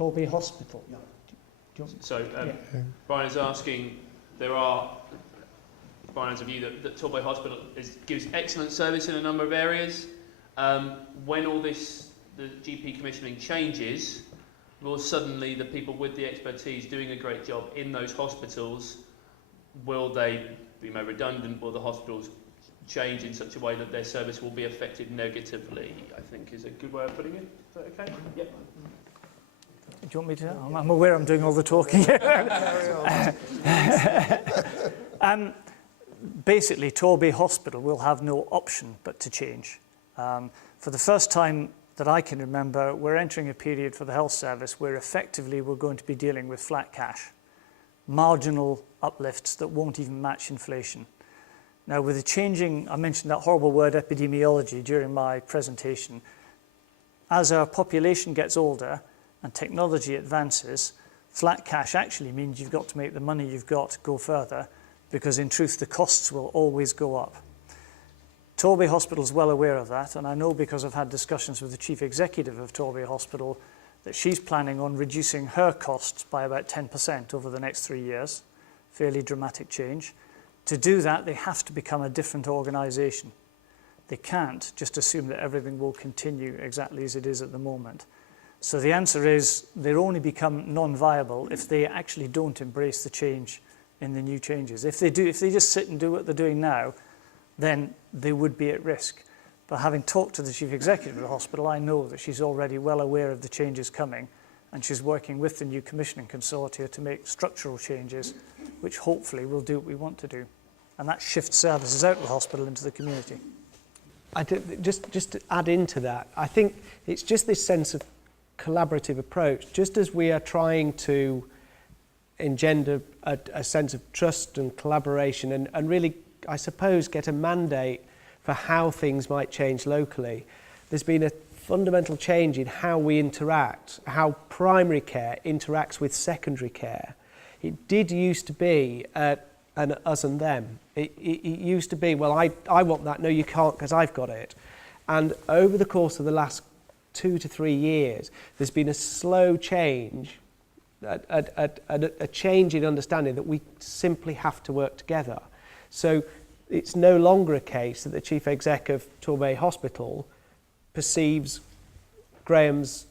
Torbay Hospital. Yeah. So Brian is asking, Brian has a view that Torbay Hospital gives excellent service in a number of areas. When all this, the GP commissioning changes, will suddenly the people with the expertise doing a great job in those hospitals, will they be made redundant? Will the hospitals change in such a way that their service will be affected negatively? I think is a good way of putting it. Is that okay? Yep. Do you want me to? I'm aware I'm doing all the talking. Basically, Torbay Hospital will have no option but to change. For the first time that I can remember, we're entering a period for the health service where effectively we're going to be dealing with flat cash, marginal uplifts that won't even match inflation. Now, with the changing, I mentioned that horrible word epidemiology during my presentation, as our population gets older and technology advances, flat cash actually means you've got to make the money you've got go further, because in truth the costs will always go up. Torbay Hospital is well aware of that, and I know because I've had discussions with the Chief Executive of Torbay Hospital that she's planning on reducing her costs by about 10% over the next 3 years. Fairly dramatic change. To do that, they have to become a different organisation. They can't just assume that everything will continue exactly as it is at the moment. So the answer is they only become non-viable if they actually don't embrace the change in the new changes. If they just sit and do what they're doing now, then they would be at risk. But having talked to the Chief Executive of the hospital, I know that she's already well aware of the changes coming, and she's working with the new commissioning consortia to make structural changes, which hopefully will do what we want to do. And that shifts services out of the hospital into the community. Just to add into that, I think it's just this sense of collaborative approach. Just as we are trying to engender a sense of trust and collaboration and really, I suppose, get a mandate for how things might change locally, there's been a fundamental change in how we interact, how primary care interacts with secondary care. It did used to be an us and them. It used to be, well, I want that, no you can't because I've got it. And over the course of the last 2 to 3 years, there's been a slow change, a change in understanding that we simply have to work together. So it's no longer a case that the Chief Exec of Torbay Hospital perceives Graham's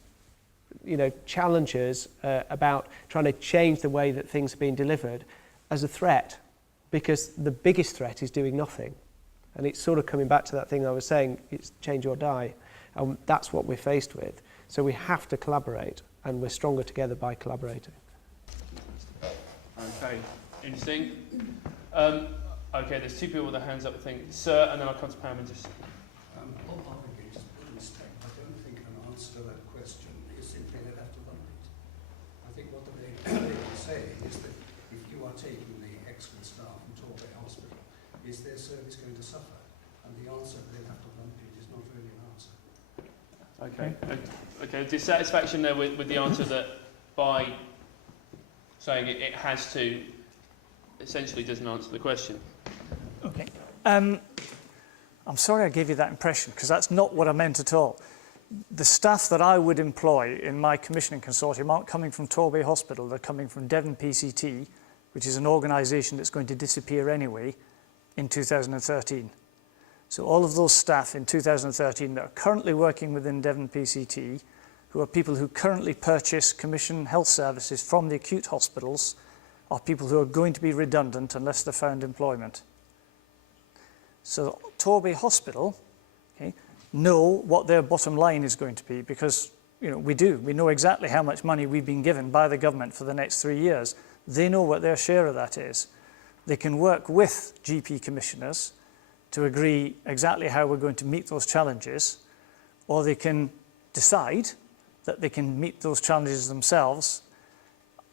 challenges about trying to change the way that things are being delivered as a threat, because the biggest threat is doing nothing. And it's sort of coming back to that thing I was saying, it's change or die. And that's what we're faced with. So we have to collaborate, and we're stronger together by collaborating. Okay, interesting. Okay, there's 2 people with their hands up, I think. Sir, and then I'll come to Pam and just... I think it's a mistake. I don't think an answer to that question is simply they'll have to run it. I think what they can say is that if you are taking the excellent staff from Torbay Hospital, is their service going to suffer? And the answer they'll have to run it is not really an answer. Okay. Okay. Dissatisfaction there with the answer that by saying it has to essentially doesn't answer the question. Okay. I'm sorry I gave you that impression, because that's not what I meant at all. The staff that I would employ in my commissioning consortium aren't coming from Torbay Hospital, they're coming from Devon PCT, which is an organisation that's going to disappear anyway in 2013. So all of those staff in 2013 that are currently working within Devon PCT, who are people who currently purchase commission health services from the acute hospitals, are people who are going to be redundant unless they're found employment. So Torbay Hospital, okay, know what their bottom line is going to be, because we know exactly how much money we've been given by the government for the next 3 years. They know what their share of that is. They can work with GP commissioners to agree exactly how we're going to meet those challenges, or they can decide that they can meet those challenges themselves.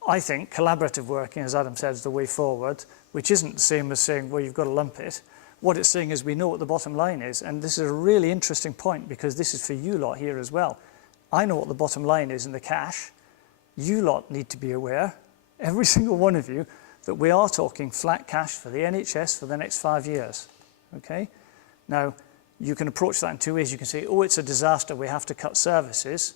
I think collaborative working, as Adam said, is the way forward, which isn't the same as saying, well, you've got to lump it. What it's saying is we know what the bottom line is, and this is a really interesting point, because this is for you lot here as well. I know what the bottom line is in the cash. You lot need to be aware, every single one of you, that we are talking flat cash for the NHS for the next 5 years. Okay? Now, you can approach that in 2 ways. You can say, oh, it's a disaster, we have to cut services.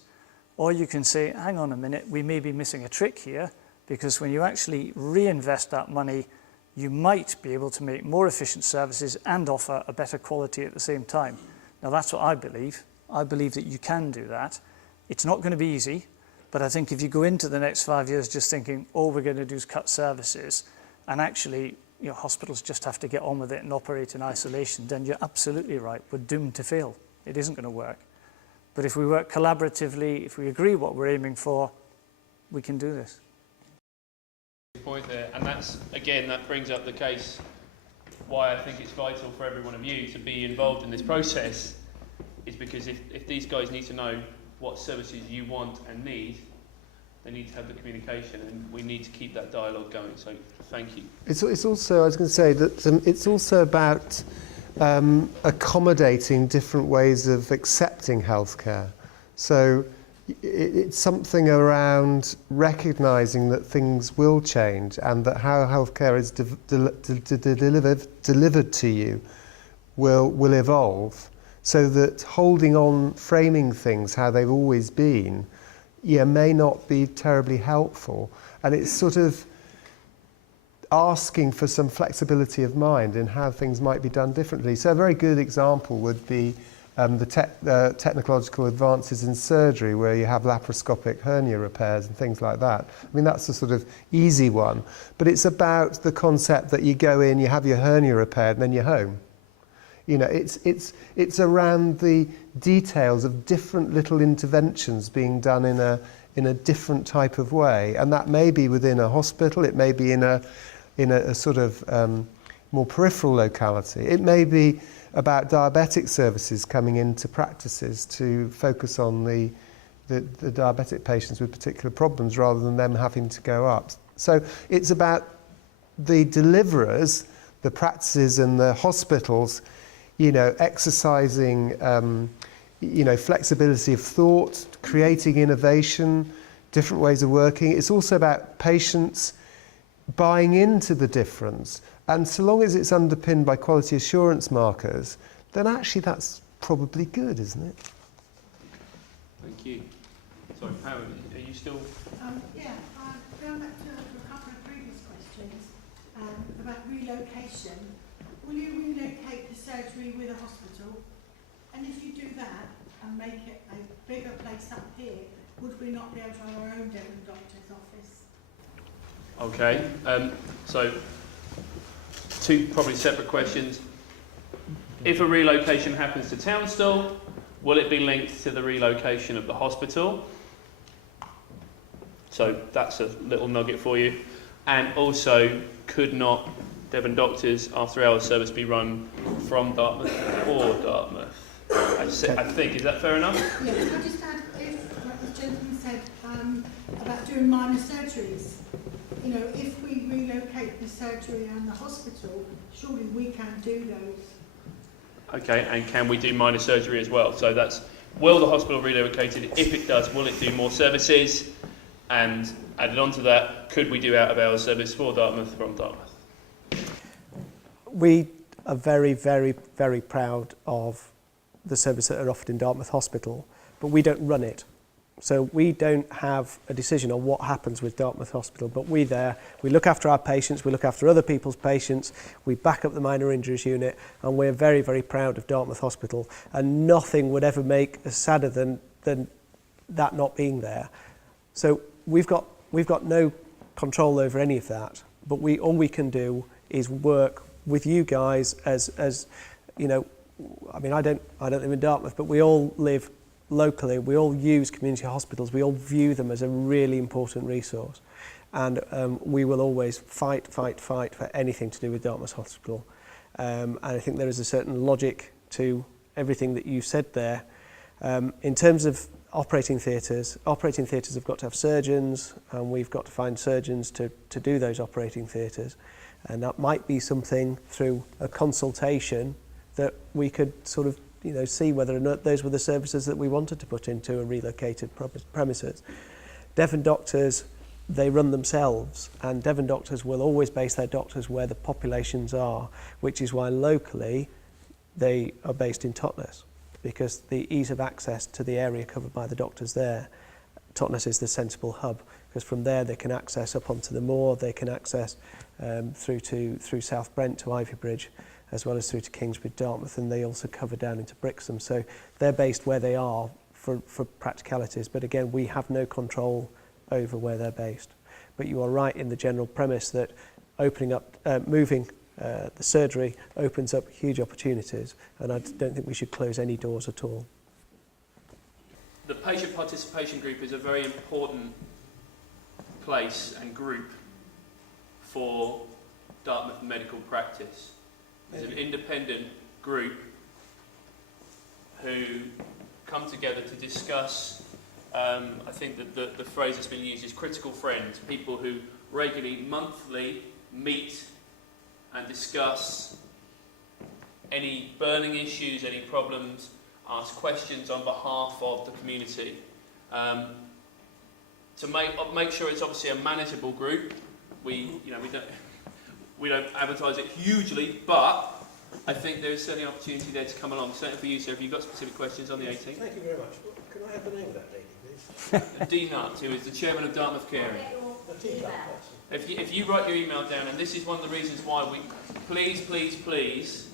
Or you can say, hang on a minute, we may be missing a trick here, because when you actually reinvest that money, you might be able to make more efficient services and offer a better quality at the same time. Now, that's what I believe. I believe that you can do that. It's not going to be easy, but I think if you go into the next 5 years just thinking, all we're going to do is cut services, and actually, hospitals just have to get on with it and operate in isolation, then you're absolutely right. We're doomed to fail. It isn't going to work. But if we work collaboratively, if we agree what we're aiming for, we can do this. Point there, and that's, again, that brings up the case why I think it's vital for every one of you to be involved in this process, is because if these guys need to know what services you want and need, they need to have the communication, and we need to keep that dialogue going. So thank you. It's also, I was going to say that it's also about accommodating different ways of accepting healthcare. So it's something around recognising that things will change, and that how healthcare is delivered to you will evolve, so that holding on, framing things how they've always been, may not be terribly helpful. And it's sort of asking for some flexibility of mind in how things might be done differently. So a very good example would be the technological advances in surgery, where you have laparoscopic hernia repairs and things like that. I mean, that's a sort of easy one, but it's about the concept that you go in, you have your hernia repaired, and then you're home. It's around the details of different little interventions being done in a different type of way, and that may be within a hospital, it may be in a sort of more peripheral locality. It may be about diabetic services coming into practices to focus on the diabetic patients with particular problems, rather than them having to go up. So it's about the deliverers, the practices and the hospitals, exercising flexibility of thought, creating innovation, different ways of working. It's also about patients buying into the difference. And so long as it's underpinned by quality assurance markers, then actually that's probably good, isn't it? Thank you. Sorry, Howard, are you still? Going back to a couple of previous questions about relocation. Will you relocate the surgery with a hospital? And if you do that and make it a bigger place up here, would we not be able to have our own Devon doctor's office? Okay, so two probably separate questions. If a relocation happens to Townstall, will it be linked to the relocation of the hospital? So that's a little nugget for you. And also, could not Devon Doctors after hours service be run from Dartmouth or Dartmouth? I think, is that fair enough? Yes, I just add, if, like the gentleman said, about doing minor surgeries, if we relocate the surgery and the hospital, surely we can do those. Okay, and can we do minor surgery as well? So that's, will the hospital relocate it? If it does, will it do more services? And added on to that, could we do out of hours service for Dartmouth from Dartmouth? We are very, very, very proud of the service that are offered in Dartmouth Hospital, but we don't run it. So we don't have a decision on what happens with Dartmouth Hospital, but we look after our patients, we look after other people's patients, we back up the minor injuries unit, and we're very, very proud of Dartmouth Hospital, and nothing would ever make us sadder than that not being there. So we've got no control over any of that, but all we can do is work with you guys as I mean, I don't live in Dartmouth, but we all live locally, we all use community hospitals, we all view them as a really important resource, and we will always fight for anything to do with Dartmouth Hospital. And I think there is a certain logic to everything that you said there. In terms of operating theatres have got to have surgeons, and we've got to find surgeons to do those operating theatres, and that might be something through a consultation that we could sort of see whether or not those were the services that we wanted to put into a relocated premises. Devon Doctors, they run themselves, and Devon Doctors will always base their doctors where the populations are, which is why locally they are based in Totnes, because the ease of access to the area covered by the doctors there Totnes is the sensible hub, because from there they can access up onto the moor, they can access through South Brent to Ivy Bridge, as well as through to Kingsbridge, Dartmouth, and they also cover down into Brixham. So they're based where they are for practicalities, but again, we have no control over where they're based. But you are right in the general premise that opening up, moving the surgery opens up huge opportunities, and I don't think we should close any doors at all. The patient participation group is a very important place and group for Dartmouth medical practice. It's an independent group who come together to discuss, I think that the phrase that's been used is critical friends, people who regularly, monthly, meet and discuss any burning issues, any problems, ask questions on behalf of the community. To make sure it's obviously a manageable group, we don't advertise it hugely, but I think there is certainly an opportunity there to come along. Certainly for you, sir, if you've got specific questions on the 18th. Thank you very much. Can I have the name of that lady, please? Dee Nutt, who is the chairman of Dartmouth Caring. The teacher person. If you write your email down, and this is one of the reasons why we, please,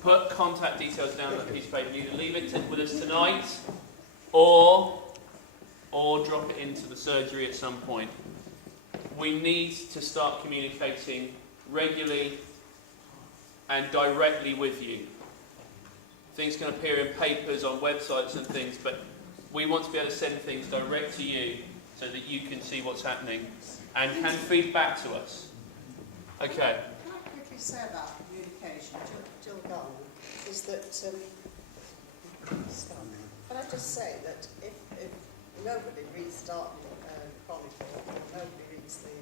put contact details down on that piece of paper. You can leave it with us tonight, or drop it into the surgery at some point. We need to start communicating regularly and directly with you. Things can appear in papers, on websites and things, but we want to be able to send things direct to you so that you can see what's happening and can feed back to us. Okay. Can I quickly say about communication, Jill Garner, is that, can I just say that if nobody reads Dartmouth Chronicle, or nobody reads the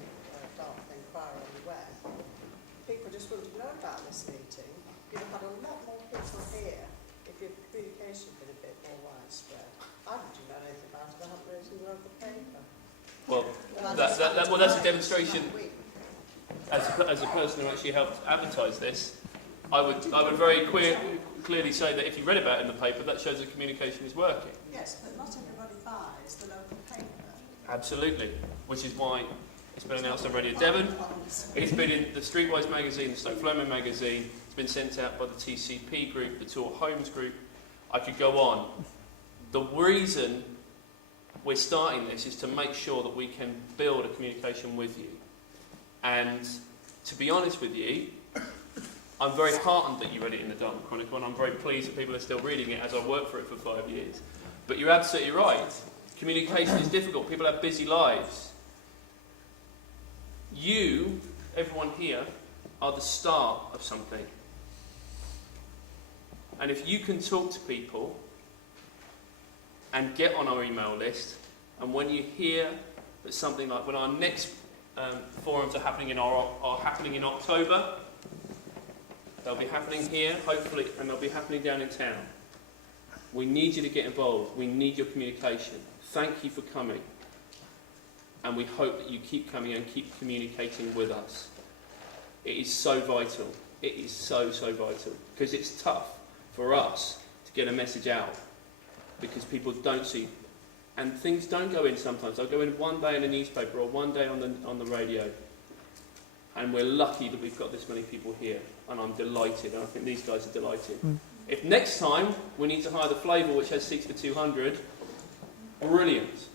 Dartmouth Inquirer on the web, people just wouldn't know about this meeting. You'd have had a lot more people here if your communication had been a bit more widespread. I didn't know anything about it, I haven't read it in the paper. Well, that's a demonstration. As a person who actually helped advertise this, I would very clearly say that if you read about it in the paper, that shows that communication is working. Yes, but not everybody buys the local paper. Absolutely, which is why it's been announced on Radio Devon. It's been in the Streetwise magazine, the Stoke Fleming magazine. It's been sent out by the TCP group, the Tour Homes group. I could go on. The reason we're starting this is to make sure that we can build a communication with you. And to be honest with you, I'm very heartened that you read it in the Dartmouth Chronicle, and I'm very pleased that people are still reading it as I worked for it for 5 years. But you're absolutely right. Communication is difficult. People have busy lives. You, everyone here, are the start of something. And if you can talk to people and get on our email list, and when you hear that something like when our next forums are happening in October, they'll be happening here, hopefully, and they'll be happening down in town. We need you to get involved. We need your communication. Thank you for coming. And we hope that you keep coming and keep communicating with us. It is so vital. It is so vital. Because it's tough for us to get a message out. Because people don't see. And things don't go in sometimes. They'll go in one day in a newspaper or one day on the radio. And we're lucky that we've got this many people here. And I'm delighted. And I think these guys are delighted. If next time we need to hire the flavour, which has seats for 200, brilliant.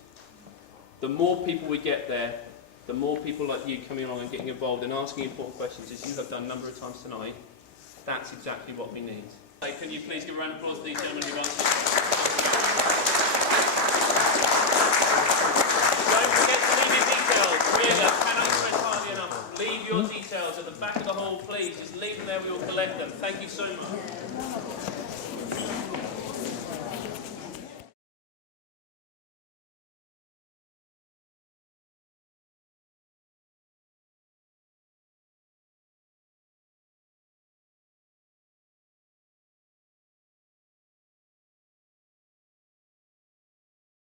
The more people we get there, the more people like you coming along and getting involved and asking important questions, as you have done a number of times tonight, that's exactly what we need. Can you please give a round of applause to these gentlemen who've answered? Don't forget to leave your details. Really, I cannot express hardly enough. Leave your details at the back of the hall, please. Just leave them there, we will collect them. Thank you so much.